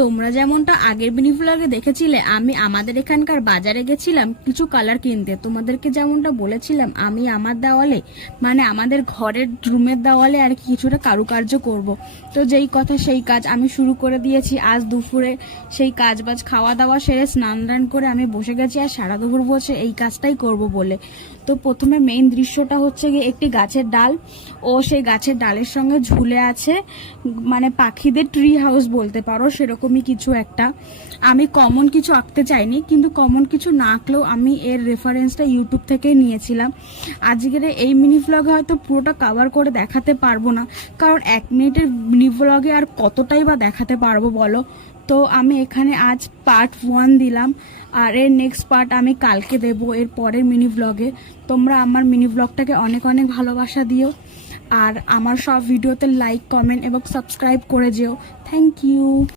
তোমরা যেমনটা আগের মিনি ব্লগে দেখেছিলে, আমি আমাদের এখানকার বাজারে গেছিলাম কিছু কালার কিনতে। তোমাদেরকে যেমনটা বলেছিলাম, আমি আমার দেওয়ালে মানে আমাদের ঘরের রুমের দেওয়ালে আর কিছুটা কারুকার্য করব। তো যেই কথা সেই কাজ আমি শুরু করে দিয়েছি। আজ দুপুরে সেই কাজ বাজ খাওয়া দাওয়া সেরে স্নান টান করে আমি বসে গেছি আর সারা দুপুর বসে এই কাজটাই করব বলে। তো প্রথমে মেইন দৃশ্যটা হচ্ছে গিয়ে একটি গাছের ডাল, ও সেই গাছের ডালের সঙ্গে ঝুলে আছে মানে পাখিদের ট্রি হাউস বলতে পারো, সেরকমই কিছু একটা। আমি কমন কিছু আঁকতে চাইনি, কিন্তু কমন কিছু না আঁকলেও আমি এর রেফারেন্সটা ইউটিউব থেকেই নিয়েছিলাম। আজকের এই মিনি ভ্লগে হয়তো পুরোটা কভার করে দেখাতে পারবো না, কারণ 1 মিনিটের মিনি ভ্লগে আর কতটাই বা দেখাতে পারবো বলো। তো আমি এখানে আজ পার্ট 1 দিলাম, আর এর নেক্সট পার্ট আমি কালকে দেব এর পরের মিনি ভ্লগে। তোমরা আমার মিনি ভ্লগটাকে অনেক অনেক ভালোবাসা দিও, আর আমার সব ভিডিওতে লাইক কমেন্ট এবং সাবস্ক্রাইব করে যেও। Thank you.